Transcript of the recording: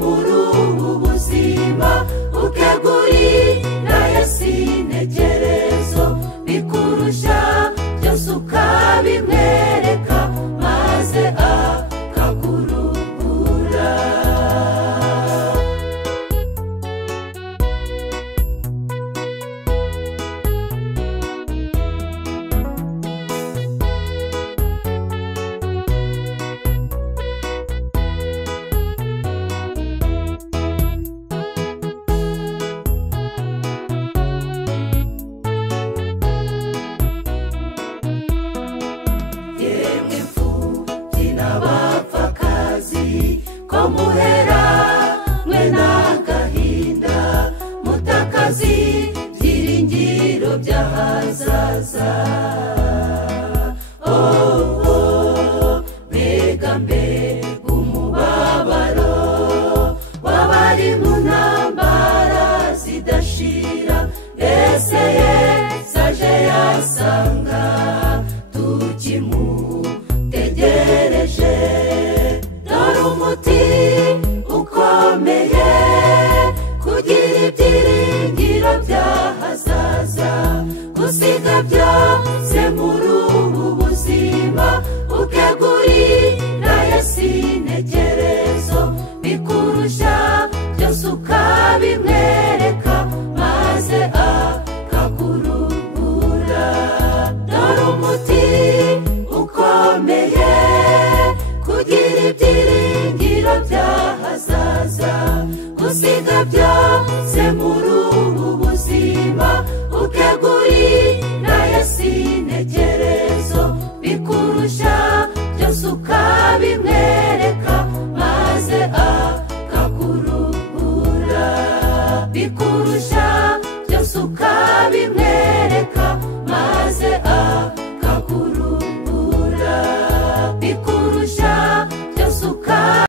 muri ubu buzima ukegurira Yesu integerezo bikurusha byose ukabimwereka maze akakuruhura. Muhera mwe n'agahinda mutakazi byiringiro by'ahazaza. Mbega umubabaro w'abari mu ntambara zidashira, ese Yesu aje yasanga tukimutegereje. Umuti ukomeye kugira ibyiringiro by'ahazaza, gusiga byose muri ubu buzima ukegurira Yesu integerezo bikurusha byose ukabimwereka maze akakuruhura. Dore umuti ukomeye kugira ibyiringiro by'ahazaza, gusiga byose muri ubu buzima ukegurira Yesu integerezo bikurusha byose ukabimwereka maze akakuruhura. Bikurusha byose ukabimwereka